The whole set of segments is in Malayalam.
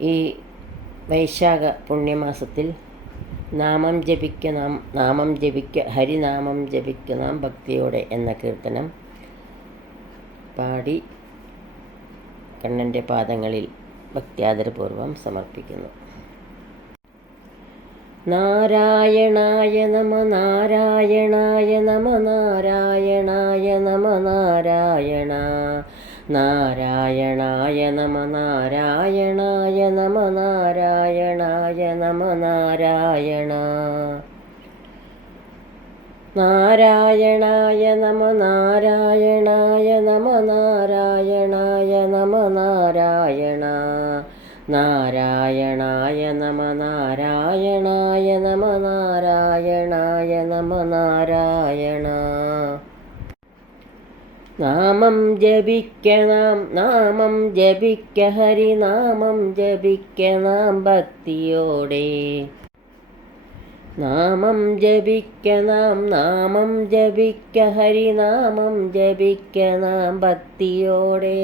ഈ വൈശാഖ പുണ്യമാസത്തിൽ നാമം ജപിക്ക ഹരിനാമം ജപിക്ക നാം ഭക്തിയോടെ എന്ന കീർത്തനം പാടി കണ്ണൻ്റെ പാദങ്ങളിൽ ഭക്ത്യാദരപൂർവം സമർപ്പിക്കുന്നു. നാരായണായ നമ നാരായണായ നമ നാരായണായ നമ നാരായണ നാരായണായ നമ നാരായണായ നമ നാരായണായ നമ നാരായണ നാരായണായ നമ നാരായണായ നമ നാരായണായ നമ നാരായണ നാരായണായ നമ നാരായണായ നമ നാരായണായ നമ നാരായണ നാമം ജപിക്ക ഹരിനാമം ജപിക്ക നാം ഭക്തിയോടെ നാമം ജപിക്ക ഹരിനാമം ജപിക്ക നാം ഭക്തിയോടെ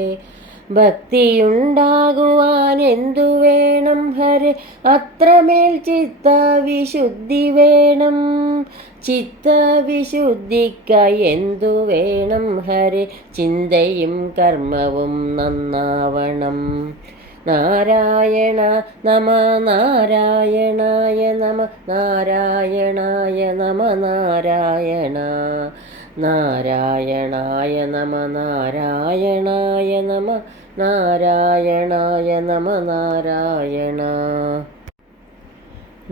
ഭക്തിയുണ്ടാകുവാൻ എന്തു വേണം ഹരി അത്രമേൽ ചിത്തവിശുദ്ധി വേണം ചിത്തവിശുദ്ധിക്കായി എന്തു വേണം ഹരി ചിന്തയും കർമ്മവും നന്നാവണം. നാരായണ നമ നാരായണായ നമ നാരായണായ നമ നാരായണ നാരായണായ നമ നാരായണായ നമ നാരായണായ നമ നാരായണ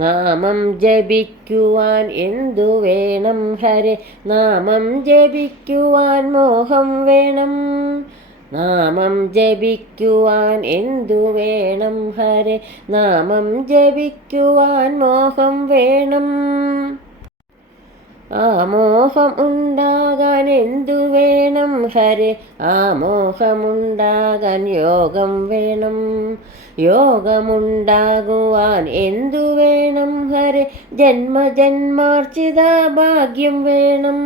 നാമം ജപിക്കുവാൻ എന്തു വേണം ഹരി നാമം ജപിക്കുവാൻ മോഹം വേണം നാമം ജപിക്കുവാൻ എന്തു വേണം ഹരി നാമം ജപിക്കുവാൻ മോഹം വേണം. ആ മോഹം ഉണ്ടാകാൻ എന്തു വേണം ഹരി ആ മോഹമുണ്ടാകാൻ യോഗം വേണം യോഗമുണ്ടാകുവാൻ എന്തു വേണം ഹരി ജന്മജന്മാർച്ചിത ഭാഗ്യം വേണം.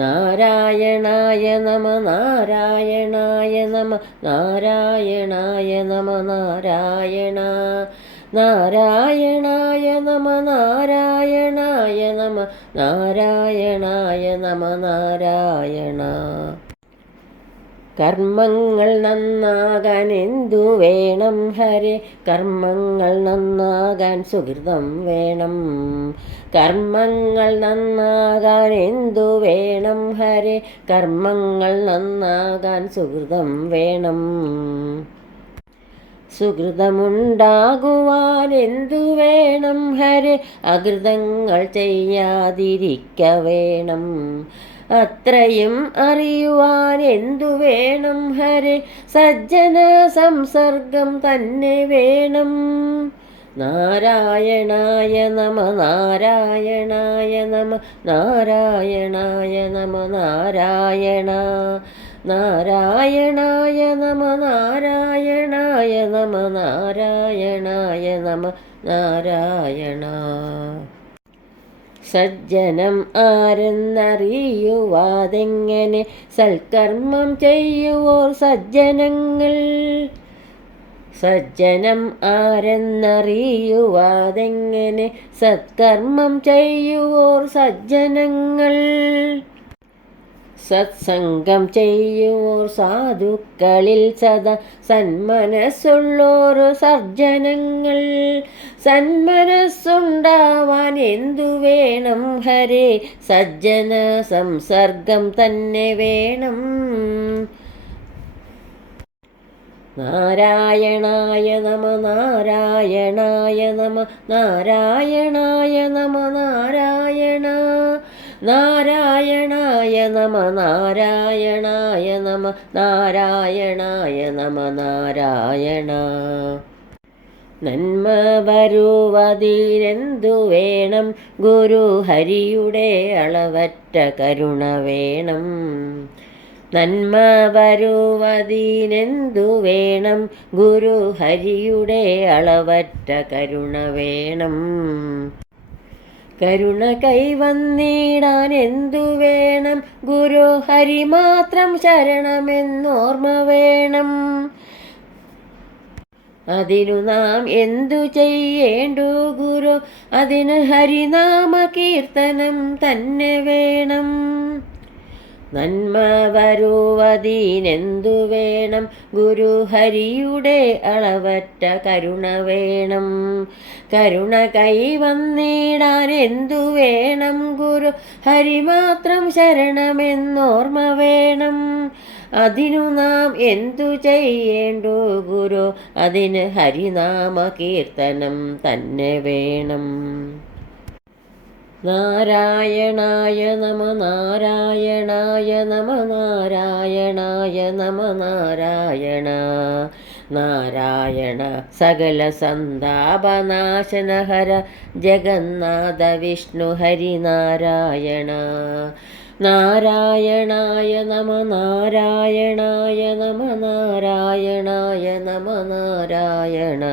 നാരായണായ നമ നാരായണായ നമ നാരായണായ നമ നാരായണ നാരായണായ നമ നാരായണായ നമ നാരായണായ നമ നാരായണ കർമ്മങ്ങൾ നന്നാകാൻ എന്തു വേണം ഹരി കർമ്മങ്ങൾ നന്നാകാൻ സുഹൃതം വേണം കർമ്മങ്ങൾ നന്നാകാൻ എന്തു വേണം ഹരി കർമ്മങ്ങൾ നന്നാകാൻ സുഹൃതം വേണം. സുഹൃതമുണ്ടാകുവാൻ എന്തു വേണം ഹരി അകൃതങ്ങൾ ചെയ്യാതിരിക്ക വേണം അത്രയും അറിയുവാൻ എന്തു വേണം ഹരി സജ്ജന സംസർഗം തന്നെ വേണം. നാരായണായ നമ നാരായണായ നമ നാരായണായ നമ നാരായണ നാരായണായ നമ നാരായണായ നമ നാരായണായ നമ നാരായണ സജ്ജനം ആരെന്നറിയുവാതെങ്ങനെ സൽക്കർമ്മം ചെയ്യുവോർ സജ്ജനങ്ങൾ സജ്ജനം ആരെന്നറിയുവാതെങ്ങനെ സത്കർമ്മം ചെയ്യുവോർ സജ്ജനങ്ങൾ സത്സംഗം ചെയ്യുവോർ സാധുക്കളിൽ സദാ സന്മനസ്സുള്ളോർ സജ്ജനങ്ങൾ സന്മനസ്സുണ്ടാവാൻ എന്തു വേണം ഹരേ സജ്ജന സംസർഗം തന്നെ വേണം. നാരായണായ നമ നാരായണായ നമ നാരായണായ നമ നാരായണ നാരായണായ നമ നാരായണായ നമ നാരായണായ നമ നാരായണ നന്മ വരുവതിനെന്തു വേണം ഗുരു ഹരിയുടെ അളവറ്റ കരുണ വേണം നന്മ വരുവതിനെന്തു വേണം ഗുരു ഹരിയുടെ അളവറ്റ കരുണ വേണം. കരുണ കൈവന്നിടാൻ എന്തു വേണം ഗുരു ഹരി മാത്രം ശരണമെന്നോർമ്മ വേണം. അതിനു നാം എന്തു ചെയ്യേണ്ടു ഗുരു? അതിന് ഹരിനാമ കീർത്തനം തന്നെ വേണം. നന്മ വരുവതിനെന്തു വേണം? ഗുരു ഹരിയുടെ അളവറ്റ കരുണ വേണം. കരുണ കൈവന്നിടാൻ എന്തു വേണം? ഗുരു ഹരി മാത്രം ശരണമെന്നോർമ്മ വേണം. അതിനു നാം എന്തു ചെയ്യേണ്ടു ഗുരു? അതിന് ഹരിനാമ കീർത്തനം തന്നെ വേണം. നാരായണായ നമ നാരായണായ നമ നാരായണായ നമ നാരായണ. നാരായണ സകല സന്താപനാശന ഹര ജഗന്നാഥ വിഷ്ണു ഹരി നാരായണ. നാരായണായ നമ നാരായണായ നമ നാരായണായ നമ നാരായണ.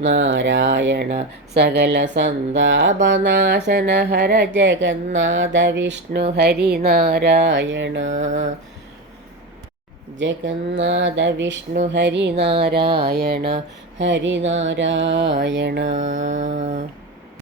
നാരായണ സകല സന്താപനാശന ഹര ജഗന്നാഥ വിഷ്ണു ഹരി നാരായണ. ജഗന്നാഥ വിഷ്ണു ഹരി നാരായണ ഹരി നാരായണ.